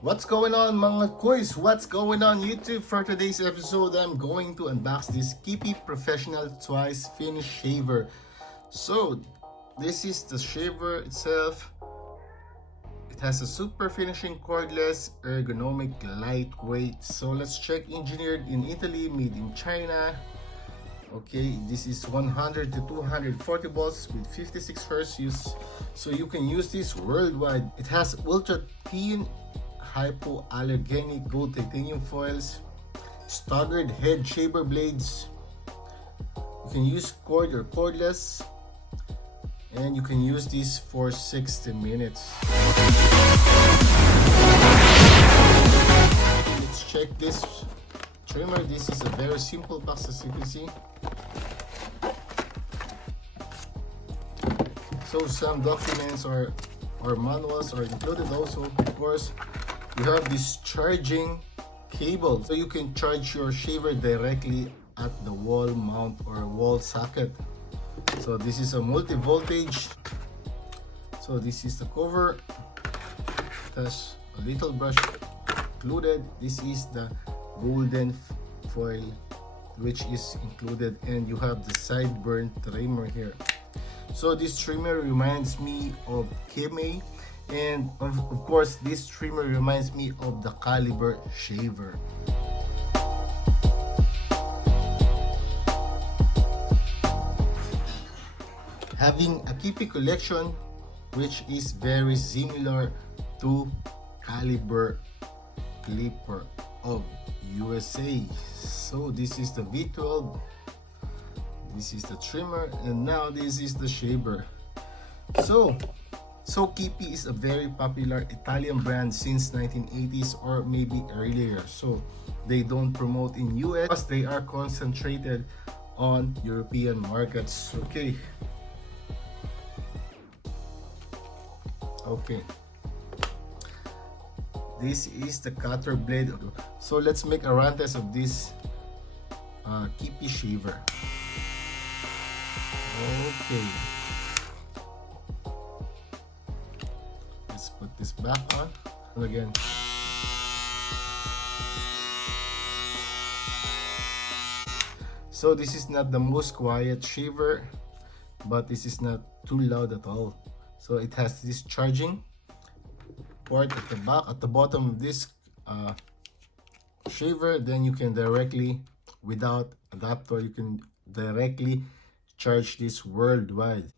What's going on mga kuys? What's going on YouTube? For today's episode, I'm going to unbox this Kiepe Professional Twice Finish Shaver. So, this is the shaver itself. It has a super finishing cordless, ergonomic, lightweight. So let's check. Engineered in Italy, made in China. Okay, this is 100 to 240 volts with 56 hertz use, so you can use this worldwide. It has ultra thin hypoallergenic gold titanium foils, staggered head shaver blades. You can use cord or cordless, and you can use this for 60 minutes. Let's check this trimmer. This is a very simple box, as you can see. So some documents or manuals are included also. Of course, you have this charging cable, so you can charge your shaver directly at the wall mount or wall socket. So this is a multi-voltage. So this is the cover. It has a little brush included. This is the golden foil which is included, and you have the sideburn trimmer here. So this trimmer reminds me of Kiepe, and of course this trimmer reminds me of the Caliber shaver. Having a Kiepe collection which is very similar to Caliber clipper of USA. So this is the V12, this is the trimmer, and now this is the shaver. So Kiepe is a very popular Italian brand since 1980s or maybe earlier. So they don't promote in US because they are concentrated on European markets. Okay. This is the cutter blade. So let's make a run test of this Kiepe shaver. Okay. Let's put this back on. And again. So this is not the most quiet shaver, but this is not too loud at all. So it has this charging port at the back, at the bottom of this shaver. Then you can directly, without adapter, you can directly charge this worldwide.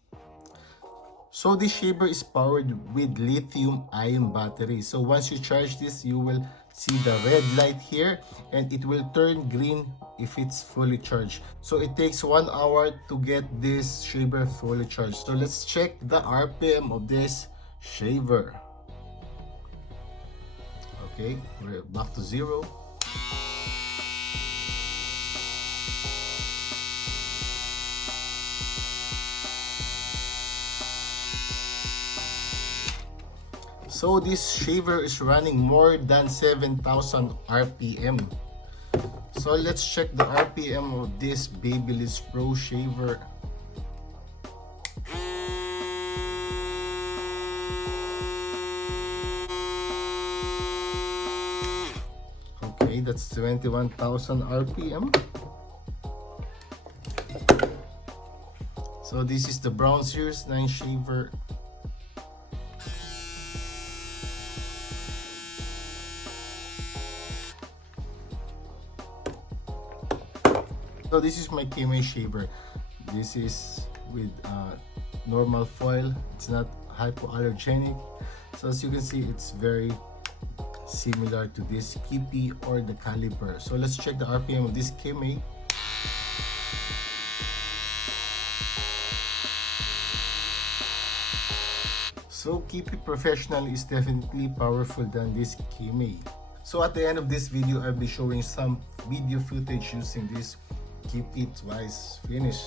So this shaver is powered with lithium-ion battery. So once you charge this, you will see the red light here, and it will turn green if it's fully charged. So it takes 1 hour to get this shaver fully charged. So let's check the RPM of this shaver. Okay, we're back to 0. So this shaver is running more than 7,000 RPM. So let's check the RPM of this Babyliss Pro shaver. Okay, that's 21,000 RPM. So this is the Brown Series 9 shaver. So this is my Kiepe shaver. This is with normal foil. It's not hypoallergenic. So as you can see, it's very similar to this Kiepe or the Caliber. So let's check the RPM of this Kiepe. So Kiepe Professional is definitely powerful than this Kiepe. So at the end of this video, I'll be showing some video footage using this Kiepe Twice Finish.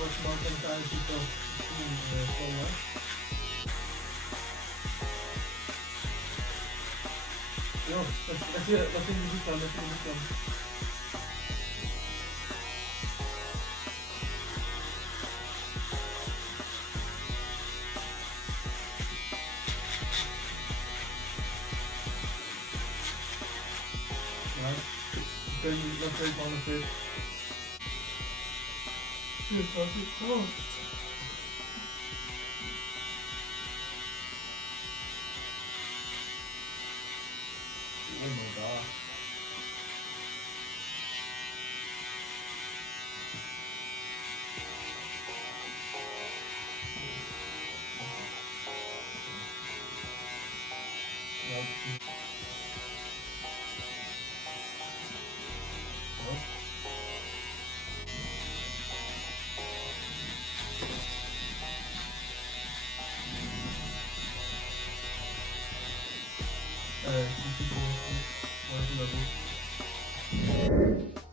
towards mountain side dito forward. Yo, let's do this one. Right. Let's try on the fish. Oh. Oh my god.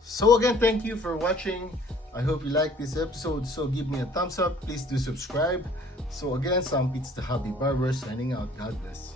So again, thank you for watching. I hope you liked this episode. So give me a thumbs up. Please do subscribe. So again, Sam Pits the Hobby Barber signing out. God bless.